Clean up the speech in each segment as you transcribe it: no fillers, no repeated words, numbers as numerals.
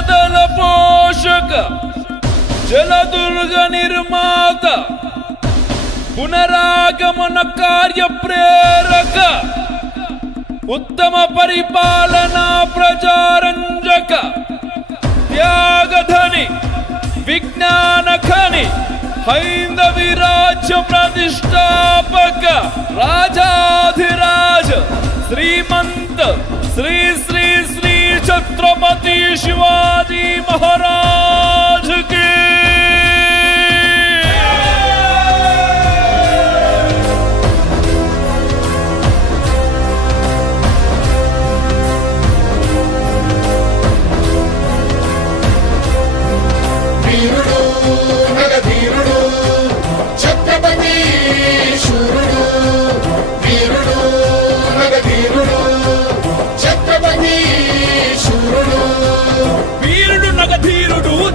విశ్వదల పోషక జలదుర్గ నిర్మాత పునరాగమన కార్య ప్రేరక ఉత్తమ పరిపాలనా ప్రజారంజక త్యాగధని విజ్ఞాన ఖని హైందవి రాజ్య ప్రతిష్టాపక రాజాధిరాజ శ్రీమంత శ్రీ శ్రీ శ్రీ ఛత్రపతి శివాజీ మహారాజ్ కి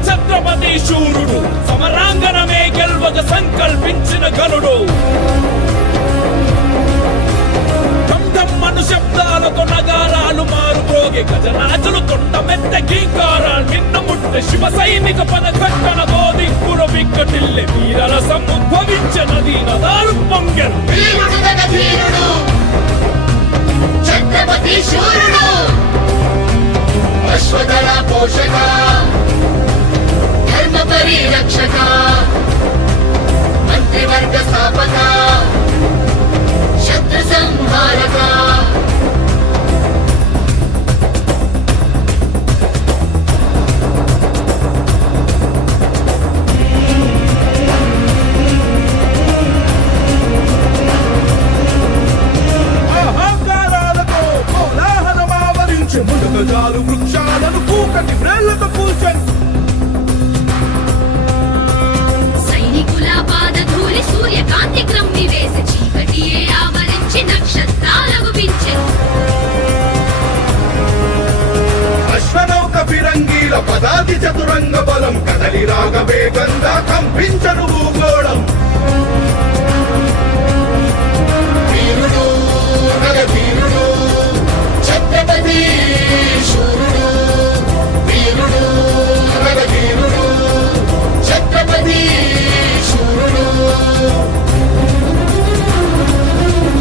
ఛత్రపతి శూరుడు సమరాంగణమే గెల్వక సంకల్పించిన గనుడు ధమ్ధమ్మను శబ్దాలతో నగారాలు మారుమోగే గజరాజులు తొండమెత్త గీకారాలు నిన్న ముట్ట శివ సైనిక పదకట్టన గోదిక్కుల విక్కటిల్లె వీరరసం ఉద్భవించిన నదాలు పొంగెను ఛత్రపతి శూరుడు అశ్వదళ పోషక ధర్మ పరిరక్షక మంత్రివర్గ స్థాపక శత్రు సంహారక అహంకారాలతో కోలాహలమావరించి ముడుగజాలు వృక్షాలను పూకటి వ్రేళ్లతో కూల్చని సైనికుల పాదధూళి సూర్యకాంతి క్రమ్మి వేసి చీకటియే ఆవరించి నక్షత్రాలకు పించెను అశ్వనౌక ఫిరంగీల పదాతి చతురంగ బలం కదలి రాగ వేగంగా కంపించను భూగోళం